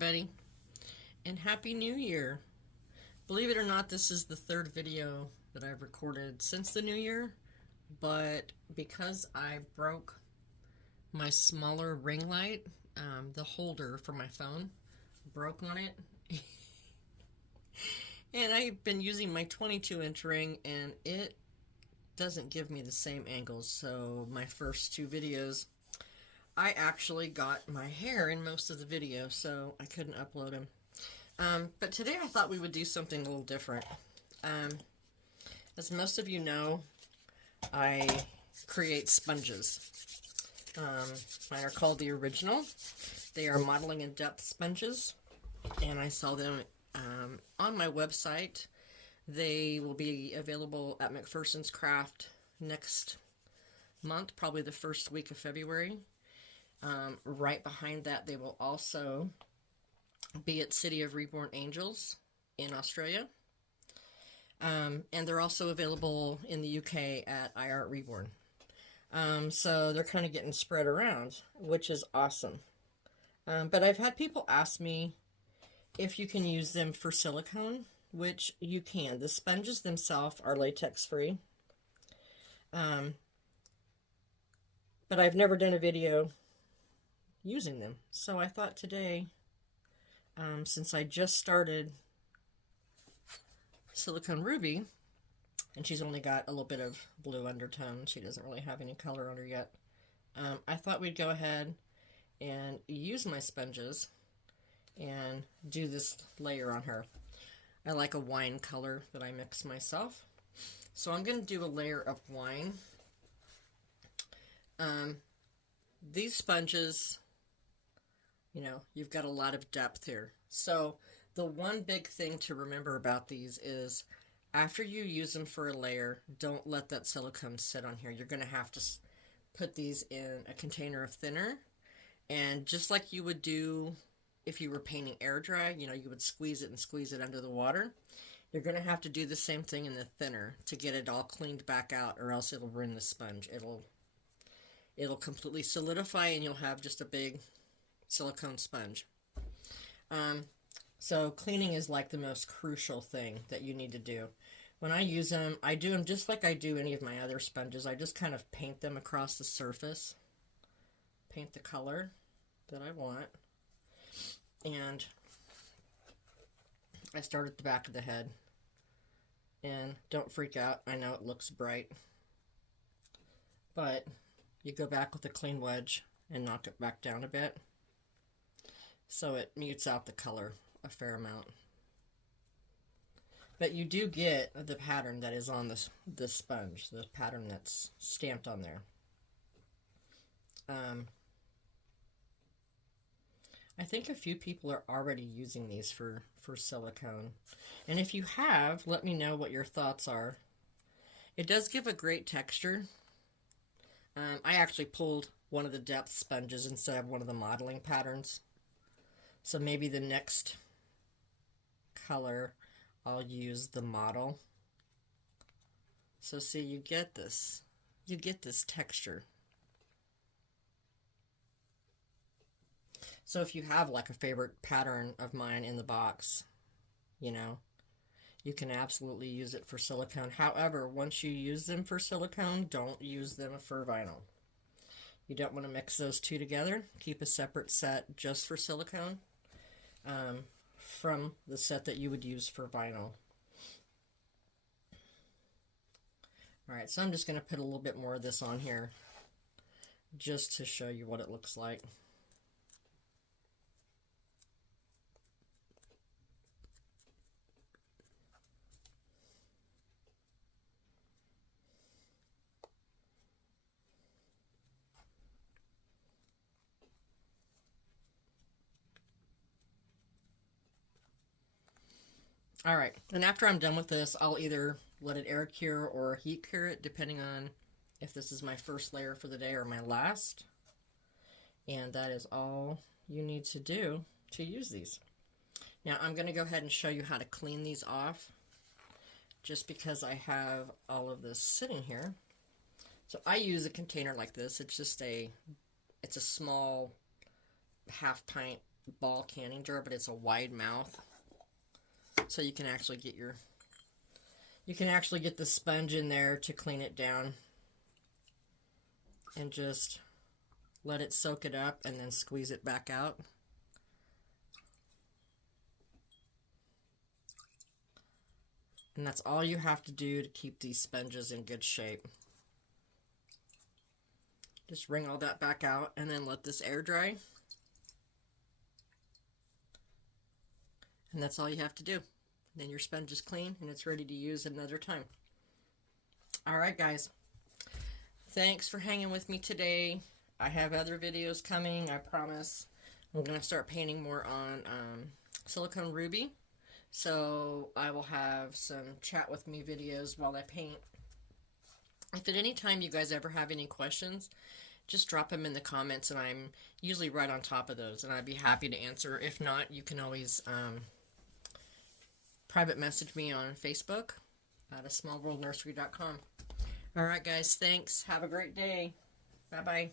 everybody, and Happy New Year. Believe it or not, this is the third video that I've recorded since the new year, but because I broke my smaller ring light, the holder for my phone broke on it, and I've been using my 22-inch ring, and it doesn't give me the same angles. So my first two videos, I actually got my hair in most of the video, so I couldn't upload them. But today I thought we would do something a little different. As most of you know, I create sponges. Mine are called the Original. They are modeling in depth sponges, and I sell them on my website. They will be available at McPherson's Craft next month, probably the first week of February. Right behind that, they will also be at City of Reborn Angels in Australia. And they're also available in the UK at Art Reborn. So they're kind of getting spread around, which is awesome. But I've had people ask me if you can use them for silicone, which you can. The sponges themselves are latex free. But I've never done a video using them. So I thought today, since I just started Silicone Ruby, and she's only got a little bit of blue undertone, she doesn't really have any color on her yet, I thought we'd go ahead and use my sponges and do this layer on her. I like a wine color that I mix myself, so I'm going to do a layer of wine. These sponges, you know, you've got a lot of depth here. So the one big thing to remember about these is after you use them for a layer, don't let that silicone sit on here. You're going to have to put these in a container of thinner, and just like you would do if you were painting air dry, you know, you would squeeze it and squeeze it under the water. You're going to have to do the same thing in the thinner to get it all cleaned back out, or else it'll ruin the sponge. It'll completely solidify, and you'll have just a big silicone sponge. So cleaning is like the most crucial thing that you need to do. When I use them, I do them just like I do any of my other sponges. I just kind of paint them across the surface, paint the color that I want, and I start at the back of the head. And don't freak out, I know it looks bright, but you go back with a clean wedge and knock it back down a bit, so it mutes out the color a fair amount. But you do get the pattern that is on this sponge, the pattern that's stamped on there. I think a few people are already using these for silicone. And if you have, let me know what your thoughts are. It does give a great texture. I actually pulled one of the depth sponges instead of one of the modeling patterns. So maybe the next color I'll use the model. So see, you get this texture. So if you have like a favorite pattern of mine in the box, you know, you can absolutely use it for silicone. However, once you use them for silicone, don't use them for vinyl. You don't want to mix those two together. Keep a separate set just for silicone from the set that you would use for vinyl. Alright, so I'm just going to put a little bit more of this on here just to show you what it looks like. Alright, and after I'm done with this, I'll either let it air cure or heat cure it, depending on if this is my first layer for the day or my last. And that is all you need to do to use these. Now I'm going to go ahead and show you how to clean these off, just because I have all of this sitting here. So I use a container like this. It's a small half pint ball canning jar, but it's a wide mouth. So you can actually get the sponge in there to clean it down. And just let it soak it up and then squeeze it back out. And that's all you have to do to keep these sponges in good shape. Just wring all that back out and then let this air dry. And that's all you have to do. Then your sponge is clean and it's ready to use another time. Alright guys, thanks for hanging with me today. I have other videos coming, I promise. I'm going to start painting more on silicone ruby. So I will have some chat with me videos while I paint. If at any time you guys ever have any questions, just drop them in the comments and I'm usually right on top of those and I'd be happy to answer. If not, you can always private message me on Facebook at smallworldnursery.com. Alright guys, thanks. Have a great day. Bye-bye.